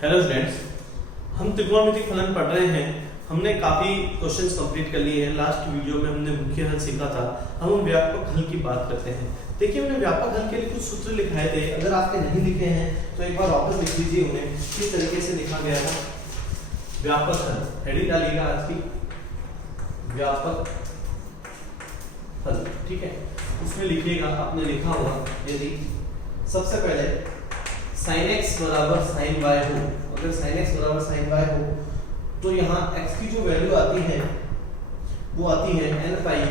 Hello students, हम त्रिकोणमितिक फलन पढ़ रहे हैं। हमने काफी क्वेश्चंस कंप्लीट कर लिए हैं। लास्ट वीडियो में हमने मुख्य हल सीखा था। अब हम व्यापक हल की बात करते हैं। देखिए, हमने व्यापक हल के लिए कुछ सूत्र लिखाए थे। अगर आपके नहीं लिखे हैं तो एक बार वापस लिख लीजिए उन्हें। किस तरीके से लिखा गया था व्यापक हल। हेडिंग डालिएगा आज की व्यापक हल, ठीक है। उसमें लिखिएगा, आपने लिखा हुआ यदि सबसे पहले sin x बराबर sin y हो, अगर sin x बराबर sin y हो तो यहाँ x की जो वैल्यू आती है वो आती है n पाई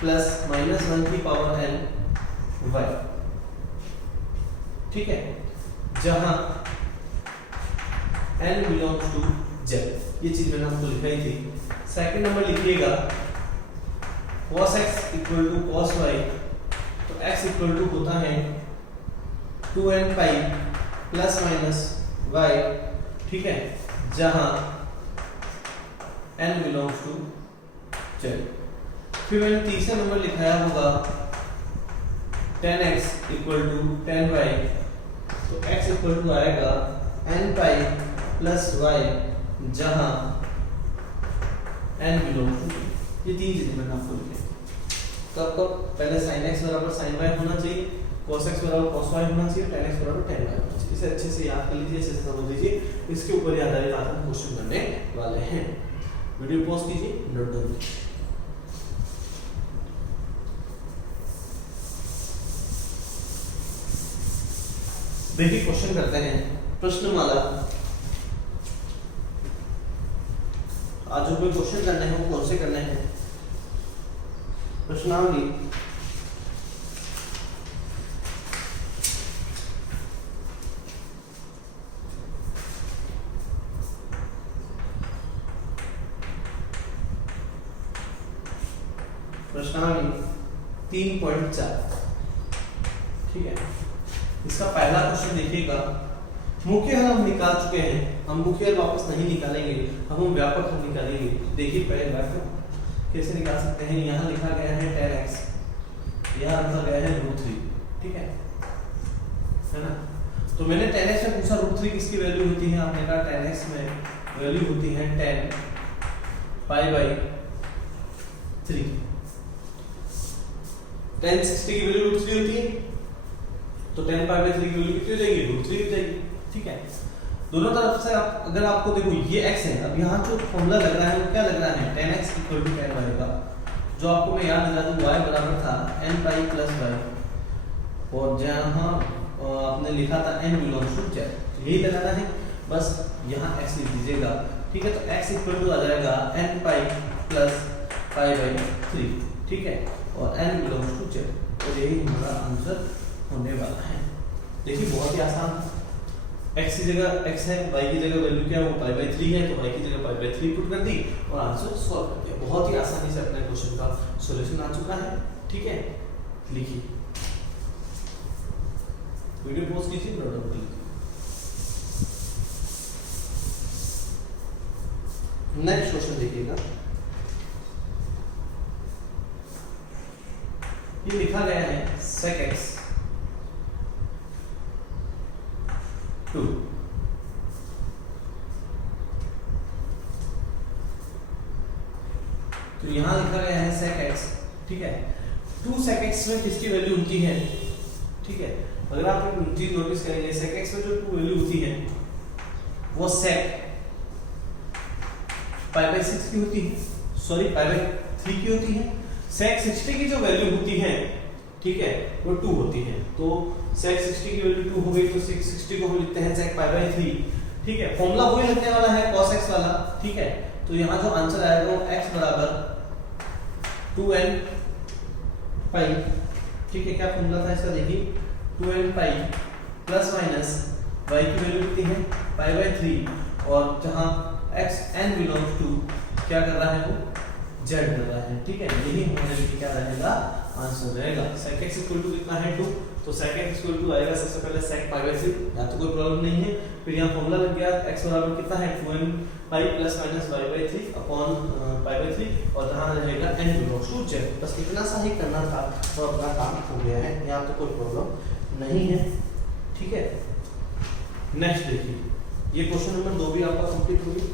प्लस माइनस 1 की पावर n y, ठीक है, जहाँ n बिलोंग्स टू z। ये चीज मैंने आपको लिखाई थी। सेकंड नंबर लिखिएगा cos x equal to cos y, तो x इक्वल टू होता है 2n pi plus minus y, ठीक है, जहां n बिलोंग्स टू z। फिर मैंने तीसरा नंबर लिखाया होगा tan x equal to tan y, तो x इक्वल टू आएगा n पाई प्लस y, जहां n बिलोंग्स टू। ये तीन चीजें मैंने आपको लिखी। तो आपको पहले sin x बराबर sin y होना चाहिए, cos x बराबर cos y होना चाहिए, tan x बराबर tan y होना चाहिए। इसे अच्छे से याद कर लीजिए, अच्छे से समझ लीजिए। इसके ऊपर आधारित आज हम क्वेश्चन करने वाले हैं। वीडियो पॉज कीजिए, नोट डाउन कीजिए। देखिए, क्वेश्चन करते हैं। प्रश्नमाला। आज जो कोई क्वेश्चन करने हैं वो कौन से करने हैं? प्रश्नावली प्रश्नावली 3.4, ठीक है। इसका पहला क्वेश्चन देखिएगा। मुख्य हल हम निकाल चुके हैं, हम मुख्य हल वापस नहीं निकालेंगे, अब हम व्यापक हल निकालेंगे। देखिए पहले व्यापक कैसे निकाल सकते हैं। यहाँ लिखा गया है tan x, यहाँ लिखा गया है √3, ठीक है ना। तो मैंने tan x में पूछा √3 किसकी वैल्यू होती है, आपने कहा tan x में वैल्यू होती है tan पाई बाई 3। tan 60 की वैल्यू √3 होती है, तो tan पाई बाई 3 की वैल्यू कितनी हो जाएगी? √3 हो जाएगी, ठीक है। दोनों तरफ से आप अगर आपको देखो ये x है, अब यहाँ जो फॉर्मूला लग रहा है वो क्या लग रहा है? tan x equal to tan y का, जो आपको मैं याद दिला दूं y बराबर था n पाई प्लस y, और जहाँ आपने लिखा था n बिलोंग्स टू z, तो यही लगाना है। बस यहाँ x लिख दीजिएगा, ठीक है। तो x इक्वल टू आ जाएगा n pi plus pi by 3, ठीक है, और n बिलोंग्स टू z, और यही हमारा आंसर होने वाला है। देखिए बहुत ही आसान, x की जगह x है, y की जगह वैल्यू क्या है? वो पाई बाई 3 है, तो y की जगह पाई बाई 3 पुट कर दी और आंसर सॉल्व कर दिया। बहुत ही आसानी से अपने क्वेश्चन का सॉल्यूशन आ चुका है, ठीक है। लिखिए, वीडियो पॉज कीजिए, नोट डाउन कीजिए। नेक्स्ट क्वेश्चन देखिएगा। ये लिखा गया है sec x 2, तो यहां लिखा गया है sec x, ठीक है। 2 sec x में किसकी वैल्यू होती है, ठीक है। अगर आप एक चीज नोटिस करेंगे, sec x में जो 2 वैल्यू होती है वो sec पाई बाई 6 की होती है, सॉरी पाई बाई 3 की होती है। sec 60 की जो वैल्यू होती है, ठीक है, वो 2 होती है। तो sec 60 की वैल्यू 2 हो गई, तो sec 60 को हम लिखते हैं sec पाई बाई 3, ठीक है। फॉर्मूला वही लगने वाला है cos x वाला, ठीक है। तो यहाँ जो आंसर आएगा वो x बराबर 2n पाई, ठीक है। क्या फॉर्मूला था इसका? देखिए 2n pi plus minus y की वैल्यू कितनी है? पाई बाई 3, और जहाँ x n बिलोंग्स टू क्या कर रहा है? वो z कर रहा है, ठीक है। यही हमारे लिए क्या रहेगा? आंसर रहेगा। sec x इक्वल टू कितना है? 2, तो sec x इक्वल टू आएगा सबसे पहले sec पाई बाई 3, या तो कोई प्रॉब्लम नहीं है। फिर यहाँ फॉर्मूला लग गया, x बराबर कितना है? 2n pi plus minus y by 3 upon pi by 3, और जहाँ रहेगा n बिलोंग्स टू z। बस इतना सा ही करना था तो अपना काम हो गया है, यहाँ तो कोई प्रॉब्लम नहीं है, ठीक है। नेक्स्ट देखिए, ये क्वेश्चन नंबर 2 भी आपका कंप्लीट हो गया।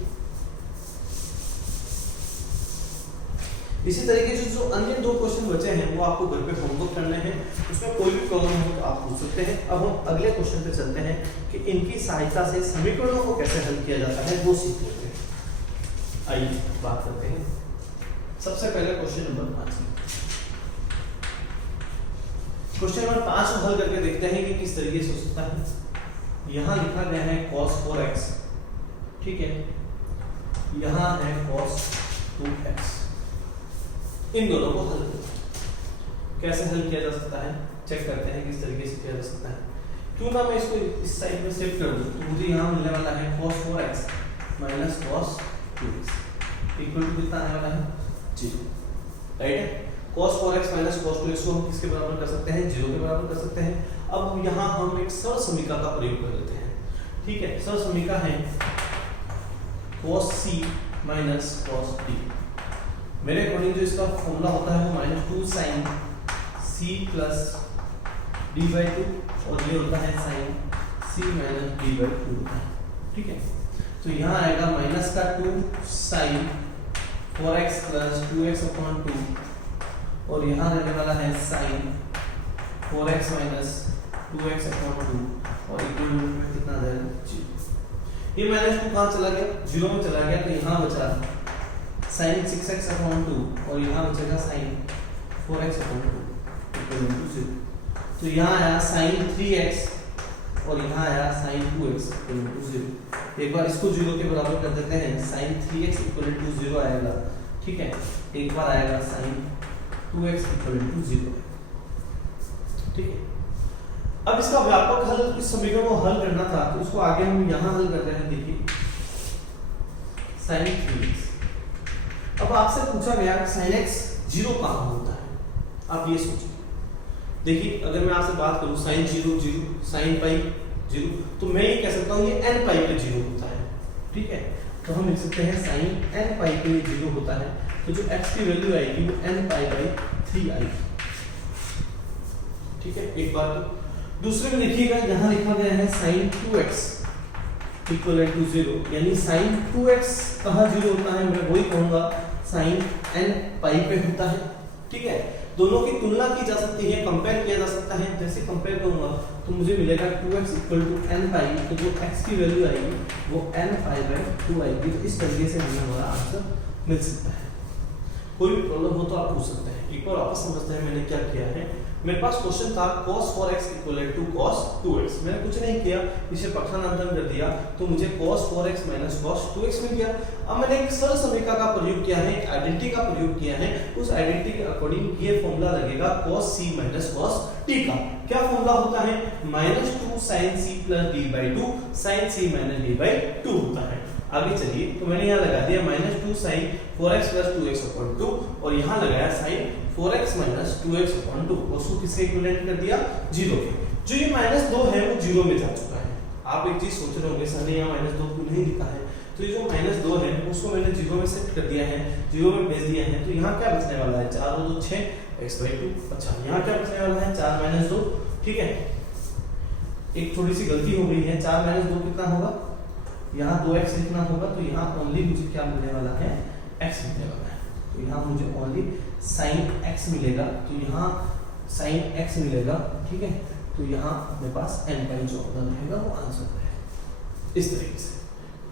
इसी तरीके से जो अन्य 2 क्वेश्चन बचे हैं वो आपको घर पे होमवर्क करने हैं, उसमें कोई भी प्रॉब्लम हो तो आप पूछ सकते हैं। अब हम अगले क्वेश्चन पे चलते हैं कि इनकी सहायता से समीकरणों को कैसे हल किया जाता है वो सीख लेते हैं। आइए बात करते हैं। सबसे पहले क्वेश्चन नंबर 5। क्वेश्चन नंबर 5 को हल करके देखते हैं कि किस तरीके से हो सकता है। यहाँ लिखा गया है cos 4x, ठीक है, यहाँ है cos 2x। इन दोनों को हल कैसे हल किया जा सकता है, चेक करते हैं किस तरीके से किया जा सकता है। क्यों ना मैं इसको इस साइड में शिफ्ट कर दूं, तो मुझे यहाँ मिलने वाला है cos 4x minus cos 2x equal to कितना आने वाला है 0, राइट है। cos 4x minus cos 2x को हम किसके बराबर कर सकते हैं, 0 के बराबर कर सकते हैं। अब यहाँ हम एक सरल समीकरण का प्रयोग कर लेते हैं, ठीक है। सरल समीकरण है cos c minus cos d। मेरे अकॉर्डिंग जो इसका फॉर्मूला होता है वो -2 sin c प्लस d/2 और ये होता है sin c माइनस d/2 होता है, ठीक है। तो यहाँ आएगा माइनस का 2 sin 4x plus 2x upon 2 और यहाँ रहने वाला है sin 4x minus 2x upon 2 और इक्वल में कितना आ जाएगा 0। ये -2 कहाँ चला गया, 0 में चला गया, तो यहाँ बचा sin 6x अपॉन 2 और यहाँ बचेगा sin 4x upon 2 equal to 0। तो यहाँ आया sin 3x और यहाँ आया sin 2x इक्वल टू 0। एक बार इसको 0 के बराबर कर देते हैं, sin 3x इक्वल टू 0 आएगा, ठीक है। एक बार आएगा sin 2x इक्वल टू 0, ठीक है। अब इसका व्यापक हल, इस समीकरण को हल करना था तो उसको आगे हम यहाँ हल करते हैं। देखिए sin 3x, अब आपसे पूछा गया sin x 0 कहाँ होता है, आप ये सोचिए। देखिए अगर मैं आपसे बात करूं sin 0 0, sin पाई 0, तो मैं ये कह सकता हूँ ये n पाई पे 0 होता है, ठीक है। तो हम लिख सकते हैं sin n पाई पे 0 होता है, तो जो x की वैल्यू आएगी वो n पाई बाई 3 आएगी, ठीक है। एक बात। तो दूसरे में देखिएगा यहाँ लिखा गया है sin 2x इक्वल टू 0, यानी sin 2x कहाँ 0 होता है, मैं वही कहूंगा sin n पाई पे होता है, ठीक है। दोनों की तुलना की जा सकती है, कंपेयर किया जा सकता है। जैसे कंपेयर करूंगा तो मुझे मिलेगा 2x इक्वल टू n पाई, तो जो x की वैल्यू आएगी वो n पाई बाई 2 आएगी। तो इस तरीके से हमें हमारा आंसर मिल सकता है। कोई भी प्रॉब्लम हो तो आप पूछ सकते हैं। एक बार वापस समझते हैं मैंने क्या किया है। मेरे पास क्वेश्चन था cos 4x equal to cos 2x। मैंने कुछ नहीं किया, इसे पक्षांतरण कर दिया तो मुझे cos 4x minus cos 2x मिल गया। अब मैंने एक सरल समीकरण का प्रयोग किया है, एक आइडेंटिटी का प्रयोग किया है। उस आइडेंटिटी के अकॉर्डिंग ये फॉर्मूला लगेगा cos c minus cos t का। क्या फॉर्मूला होता है, -2 sin c plus d/2 sin c minus d/2 होता है। आगे चलिए, तो मैंने यहाँ लगा दिया -2 sin 4x plus 2x upon 2 और यहाँ लगाया sin 4x minus 2x upon 2 और उसको किससे इक्विवेलेंट कर दिया 0 के। जो ये -2 है वो 0 में जा चुका है। आप एक चीज सोच रहे होंगे सर ने यहाँ -2 क्यों नहीं लिखा है, तो ये जो -2 है उसको मैंने 0 में शिफ्ट कर दिया है, 0 में भेज दिया है। तो यहाँ क्या बचने वाला है, 4 और 2 6 x/2। अच्छा यहाँ क्या बचने वाला है 4 - 2, ठीक है। एक थोड़ी सी गलती हो गई है, 4 - 2 कितना होगा, यहाँ 2x लिखना होगा, तो यहाँ ओनली मुझे क्या मिलने वाला है x मिलने वाला है। तो यहाँ मुझे ओनली sin x मिलेगा, तो यहाँ sin x मिलेगा, ठीक है। तो यहाँ मेरे पास n का जो ऑर्डर रहेगा वो आंसर है। इस तरीके से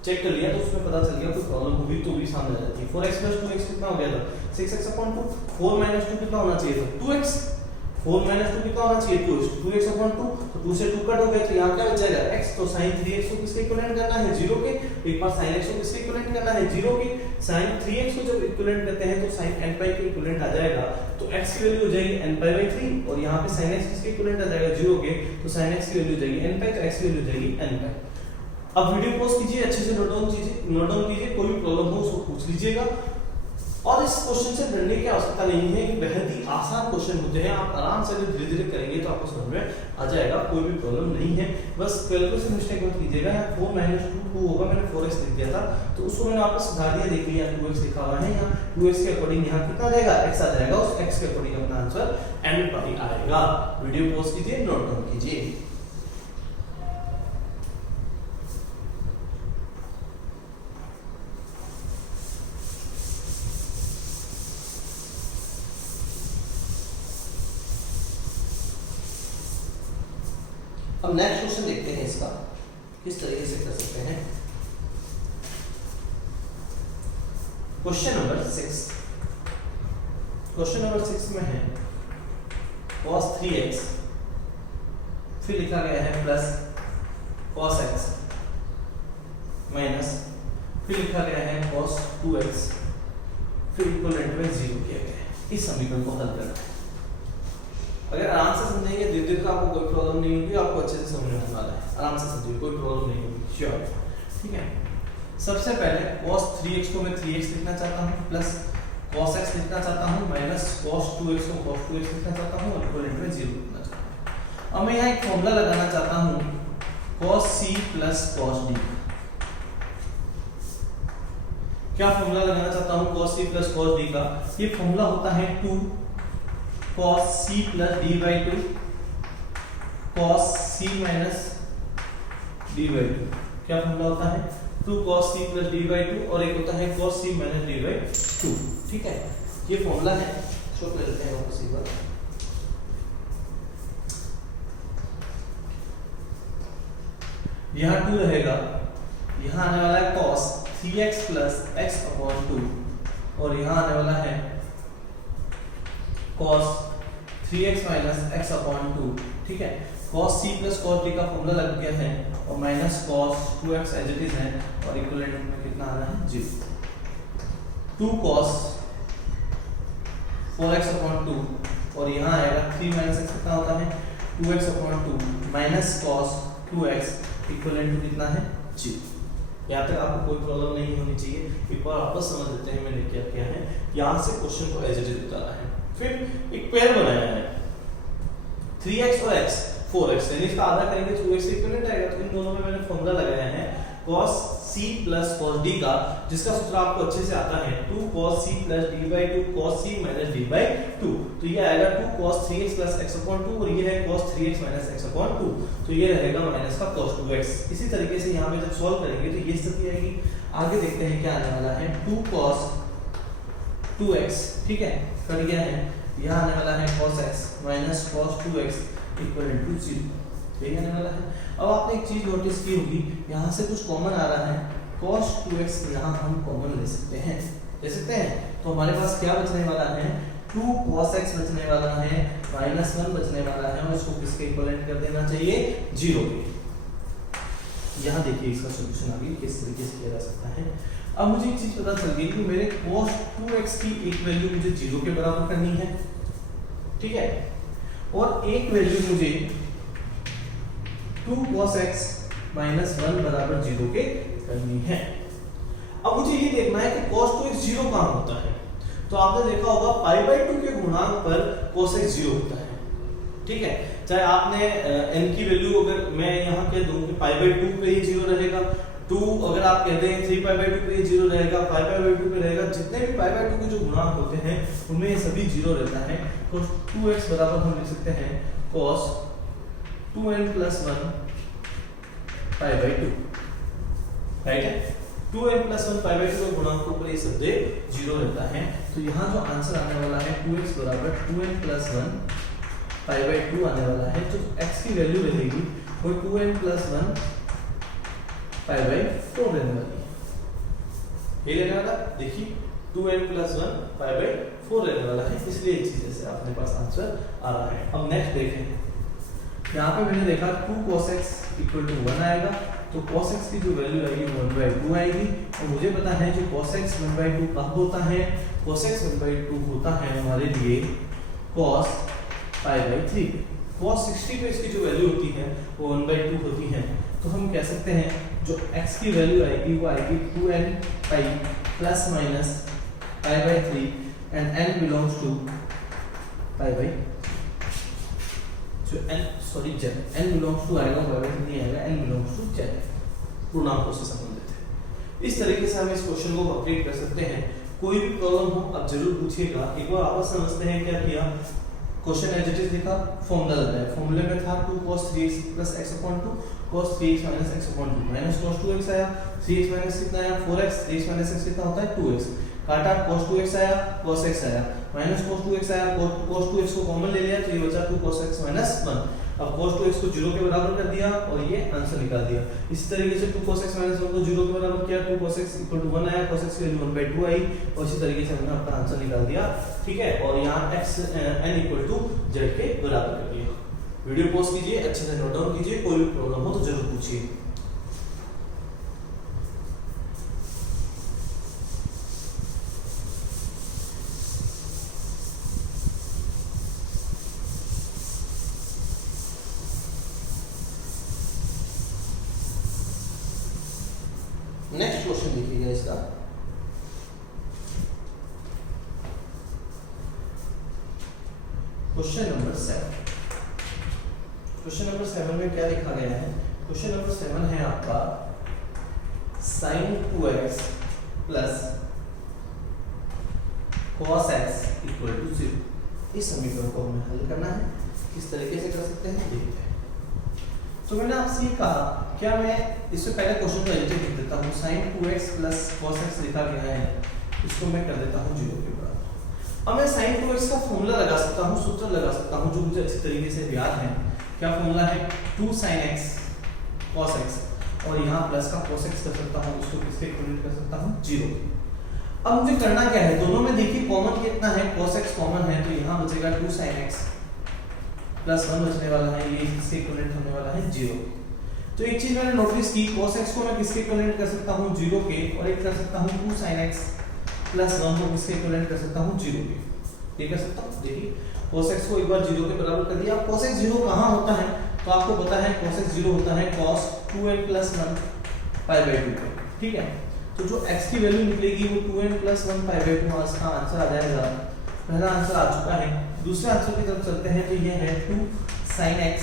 चेक कर लिया तो उसमें पता चल गया, कोई प्रॉब्लम होगी तो भी सामने आ जाती है। 4x प्लस 2x कितना हो गया था 6x अपॉन 2। 4 - 2 कितना होना चाहिए था 2x। 4 - 2 कितना होना चाहिए 2x अपॉन 2। तो 2 से 2 कट हो गया, तो यहाँ क्या बचेगा x। तो sin 3x को किसके इक्विवेलेंट करना है 0 के। एक बार sin x को किसके इक्विवेलेंट करना है 0 के। sin 3x को जब इक्विवेलेंट करते हैं तो sin n पाई के इक्विवेलेंट आ जाएगा, तो x की वैल्यू हो जाएगी n पाई बाई 3 और यहाँ पे sin x किसके इक्विवेलेंट आ जाएगा 0 के। तो sin x की वैल्यू हो जाएगी n पाई, तो x की वैल्यू हो जाएगी n पाई। अब वीडियो पॉज कीजिए, अच्छे से नोट डाउन कीजिए, कोई भी प्रॉब्लम हो उसको पूछ लीजिएगा। और इस क्वेश्चन से डरने की आवश्यकता नहीं है, बेहद ही आसान क्वेश्चन होते हैं। आप आराम से धीरे धीरे करेंगे तो आपको समझ में आ जाएगा, कोई भी प्रॉब्लम नहीं है। बस कैलकुलेशन मिस्टेक मत कीजिएगा। यहाँ 4 - 2 होगा, मैंने 4x लिख दिया था तो उसको मैंने वापस सुधार दिया। देखिए यहाँ 2x लिखा हुआ है, यहाँ 2x के अकॉर्डिंग यहाँ कितना जाएगा x आ जाएगा, उस x के अकॉर्डिंग अपना आंसर n पाई आएगा। वीडियो पॉज कीजिए, नोट डाउन कीजिए। अब नेक्स्ट क्वेश्चन देखते हैं इसका किस तरीके से कर सकते हैं। क्वेश्चन नंबर 6, क्वेश्चन नंबर 6 में है cos 3x, फिर लिखा गया है प्लस cos x माइनस, फिर लिखा गया है cos 2x, फिर इक्वलेंट में 0 किया गया है। इस समीकरण को हल करना है। अगर आराम से समझेंगे धीरे तो आपको कोई प्रॉब्लम नहीं होगी, आपको अच्छे से समझ में आने वाला है। आराम से समझिए, कोई प्रॉब्लम नहीं होगी, श्योर। ठीक है, सबसे पहले cos 3x को मैं 3x लिखना चाहता हूँ, प्लस cos x लिखना चाहता हूँ, माइनस cos 2x को cos 2x लिखना चाहता हूँ, और इक्वलेंट में 0 लिखना चाहता हूँ। अब मैं यहाँ एक फॉर्मूला लगाना चाहता हूँ cos c plus cos d। क्या फॉर्मूला लगाना चाहता हूँ cos c plus cos d का? ये फॉर्मूला होता है 2 cos c plus d by 2 cos c minus d by 2। क्या फॉर्मूला होता है 2 cos c plus d by 2, और एक होता है cos c minus d by 2। ठीक है, ये फॉर्मूला है। शो कर लेते हैं वापस एक बार। यहाँ 2 रहेगा, यहाँ आने वाला है cos 3x plus x upon 2, और यहाँ आने वाला है cos 3x minus x upon 2। ठीक है, cos c plus cos d का फॉर्मूला लग गया है, और minus cos 2x as it is है, और इक्विवेलेंट में कितना आ रहा है 0। 2 cos 4x अपॉन 2, और यहाँ आएगा 3 माइनस x कितना होता है 2x upon 2 minus cos 2x equivalent कितना है 0। यहाँ तक आपको कोई प्रॉब्लम नहीं होनी चाहिए। एक बार वापस समझ लेते हैं मैंने क्या किया है। यहाँ से क्वेश्चन को एज इट इज उतारा है, फिर एक पेयर बनाया है 3x और x 4x, यानी इसका आधा करेंगे तो 2x इक्विवेलेंट आएगा। तो इन दोनों में मैंने फॉर्मूला लगाया है cos c plus cos d का, जिसका सूत्र आपको अच्छे से आता है 2 cos c plus d by 2 cos c minus d by 2। तो ये आएगा 2 cos 3x plus x upon 2, और ये है cos 3x minus x upon 2। तो ये रहेगा माइनस का cos 2x। इसी तरीके से यहाँ पे जब सॉल्व करेंगे तो ये स्थिति आएगी। आगे देखते हैं क्या आने वाला है 2 cos 2x। ठीक है, कर गया है, यहाँ आने वाला है cos x minus cos 2x equal to 0। ठीक आने वाला है। अब आपने एक चीज नोटिस की होगी, यहाँ से कुछ कॉमन आ रहा है, cos 2x यहाँ हम कॉमन ले सकते हैं, ले सकते हैं। तो हमारे पास क्या बचने वाला है 2 cos x बचने वाला है, माइनस 1 बचने वाला है, और इसको किसके इक्विवेलेंट कर देना चाहिए 0 के। यहाँ देखिए इसका सॉल्यूशन आगे किस तरीके से किया जा सकता है। अब मुझे एक चीज पता चल गई कि मेरे cos 2x की एक वैल्यू मुझे 0 के बराबर करनी है। ठीक है, और एक वैल्यू मुझे 2 cos x माइनस 1 बराबर 0 के करनी है। अब मुझे ये देखना है कि cos 2x 0 कहाँ होता है। तो आपने देखा होगा पाई बाई 2 के गुणांक पर cos x 0 होता है। ठीक है, चाहे आपने n की वैल्यू अगर मैं यहाँ कह दूं कि पाई बाई 2 पे ही 0 रहेगा, 2 अगर आप कहते हैं 3 पाई बाई 2 पे 0 रहेगा, 5 पाई बाई 2 पे रहेगा, जितने भी पाई बाई 2 के जो गुणांक होते हैं उनमें ये सभी 0 रहता है। तो 2x बराबर हम लिख सकते हैं cos 2n plus 1 pi by 2। Right है, 2n प्लस 1 पाई बाई 2 के गुणांक के ऊपर ये सब 0 रहता है। तो यहाँ जो आंसर आने वाला है 2x बराबर 2n प्लस 1 पाई बाई 2 आने वाला है। तो x की वैल्यू रहेगी वो 2n प्लस 1 पाई बाई 4 रहने वाली है। ये रहने वाला, देखिए 2n प्लस 1 पाई बाई 4 रहने वाला है, इसलिए इस चीज से अपने पास आंसर आ रहा है। अब नेक्स्ट देखें, यहाँ पे मैंने देखा 2 cos x इक्वल टू 1 आएगा, तो cos x की जो वैल्यू आएगी 1/2 आएगी। और मुझे पता है जो cos x 1/2 कब होता है, cos x 1/2 होता है हमारे लिए cos पाई बाई 3। cos 60 पे इसकी जो वैल्यू होती है वो 1/2 होती है। तो हम कह सकते हैं जो x की वैल्यू आएगी वो आएगी 2n pi plus minus pi by 3, and n belongs to pi by जो n बिलोंग्स टू आएगा, पाई बाई 3 नहीं आएगा, n बिलोंग्स टू z, पूर्णांकों से संबंधित है। इस तरीके से हम इस क्वेश्चन को कंप्लीट कर सकते हैं। कोई भी प्रॉब्लम हो आप जरूर पूछिएगा। एक बार वापस समझते हैं क्या किया। क्वेश्चन एज इट इज लिखा, फॉर्मूला लगाया, फॉर्मूले में था 2 cos 3x plus x upon 2 cos 3x minus x upon 2 minus cos 2x आया, 3x माइनस कितना आया 4x, 3x माइनस x कितना होता है 2x, काटा cos 2x आया, cos x आया, माइनस cos 2x आया, cos 2x को कॉमन ले लिया तो ये बचा 2 cos x माइनस 1। अब cos 2x को 0 के बराबर कर दिया और ये आंसर निकाल दिया। इसी तरीके से 2 cos x - 1 को 0 के बराबर किया, 2 cos x = 1 आया, cos x की वैल्यू 1/2 आई और इसी तरीके से हमने अपना आंसर निकाल दिया। ठीक है, और यहाँ x n = z के बराबर कर दिया। वीडियो पॉज कीजिए, अच्छे से नोट डाउन कीजिए, कोई भी प्रॉब्लम हो तो जरूर पूछिए। नेक्स्ट क्वेश्चन देखिएगा इसका। Question number 7। क्वेश्चन नंबर 7 में क्या लिखा गया है? क्वेश्चन नंबर 7 है आपका sin 2x plus cos x = 0। इस समीकरण को हमें हल करना है। किस तरीके से कर सकते हैं देखते हैं। तो मैंने आपसे ये कहा, क्या मैं इससे पहले क्वेश्चन को एडिट लिख देता हूँ। sin 2x plus cos x लिखा गया है, इसको मैं कर देता हूँ 0 के बराबर। अब मैं sin 2x का फॉर्मूला लगा सकता हूँ, सूत्र लगा सकता हूँ जो मुझे अच्छी तरीके से याद है। क्या फॉर्मूला है? 2 sin x cos x और यहाँ प्लस का cos x कर सकता हूँ, उसको किससे इक्विवेलेंट कर सकता हूँ? 0। अब मुझे करना क्या है? दोनों में देखिए कॉमन कितना है? cos x कॉमन है, तो यहाँ बचेगा 2 sin x प्लस 1 बचने वाला है, ये इससे इक्विवेलेंट होने वाला है 0। तो एक चीज मैंने नोटिस की, cos x को मैं किसके इक्विवेलेंट कर सकता हूँ? 0 के, और एक कर सकता हूँ 2 sin x प्लस 1 को किसके इक्विवेलेंट कर सकता हूँ? 0 के। ये कर सकता हूँ। देखिए cos x को एक बार 0 के बराबर कर दिया। अब cos x 0 कहाँ होता है? तो आपको पता है cos x 0 होता है cos 2n + 1 π/2 पे। ठीक है, तो जो x की वैल्यू निकलेगी वो 2n + 1 π/2 इसका आंसर आ जाएगा। पहला आंसर आ चुका है। दूसरे आंसर की तरफ चलते हैं, तो ये है 2 sin x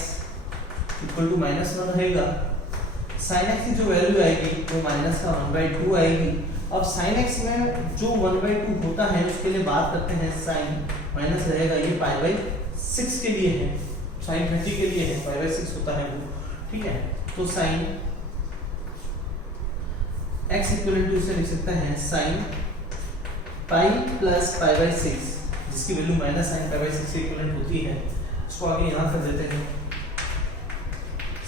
= -1 रहेगा। sin x की जो वैल्यू आएगी वो माइनस का 1/2 आएगी। अब sin x में जो 1/2 होता है उसके लिए बात करते हैं, sin माइनस रहेगा, ये π/6 के लिए है, sin 30 के लिए है, π/6 होता है वो। ठीक है, तो sin x = इसे लिख सकते हैं sin π + π/6, जिसकी वैल्यू माइनस sin π/6 के इक्विवेलेंट होती है। इसको आगे यहाँ कर देते हैं।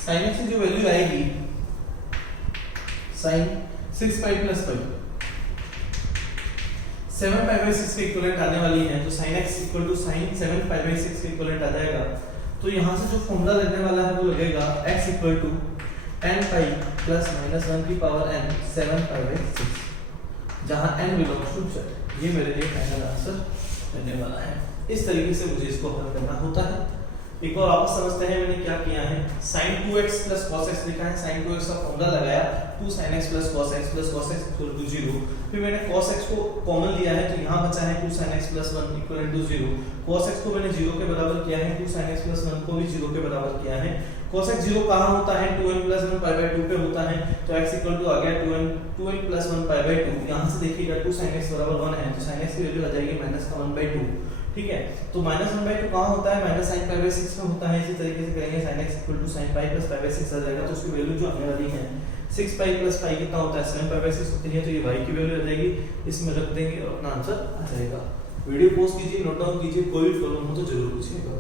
sin x की जो वैल्यू आएगी sin 6π + π 7 π/6 के इक्विवेलेंट आने वाली है, तो sin x = sin 7 π/6 के इक्विवेलेंट आ जाएगा। तो यहाँ से जो फॉर्मूला लगने वाला है वो लगेगा x = n π + -1 की पावर n 7 π/6, जहाँ n बिलोंग्स टू z। ये मेरे लिए फाइनल आंसर बनने वाला है। इस तरीके से मुझे इसको हल करना होता है। एक बार वापस समझते हैं मैंने क्या किया है। sin 2x + cos x लिखा है, sin 2x का फॉर्मूला लगाया 2 sin x + cos x = 0। फिर मैंने cos x को कॉमन लिया है, तो यहाँ बचा है 2 sin x + 1 = 0। cos x को मैंने 0 के बराबर किया है, 2 sin x + 1 को भी 0 के बराबर किया है। cos x 0 कहाँ होता है? 2n + 1 π/2 पे होता है, तो x = आ गया 2n + 1 π/2। यहाँ से देखिएगा 2 sin x = 1 है, तो sin x की वैल्यू आ जाएगी -1/2। ठीक है, तो -1/2 कहाँ होता है? माइनस sin π/6 में होता है। इसी तरीके से करेंगे sin x = sin π + π/6 आ जाएगा, तो उसकी वैल्यू जो आने वाली है 6π + π कितना होता है? 7 π/6 होती है, तो ये y की वैल्यू आ जाएगी, इसमें रख देंगे और अपना आंसर आ जाएगा। वीडियो पॉज कीजिए, नोट डाउन कीजिए, कोई भी प्रॉब्लम हो तो जरूर पूछिएगा।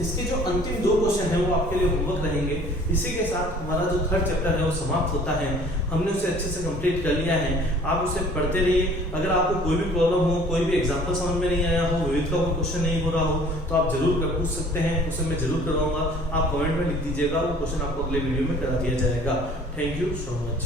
इसके जो अंतिम 2 क्वेश्चन हैं वो आपके लिए होमवर्क रहेंगे। इसी के साथ हमारा जो थर्ड चैप्टर है वो समाप्त होता है। हमने उसे अच्छे से कंप्लीट कर लिया है। आप उसे पढ़ते रहिए। अगर आपको कोई भी प्रॉब्लम हो, कोई भी एग्जांपल समझ में नहीं आया हो, विविध का कोई क्वेश्चन नहीं हो रहा हो, तो आप जरूर पूछ सकते हैं। उसे मैं जरूर करवाऊंगा। आप कमेंट में लिख दीजिएगा, वो क्वेश्चन आपको अगले वीडियो में करा दिया जाएगा। Thank you so much.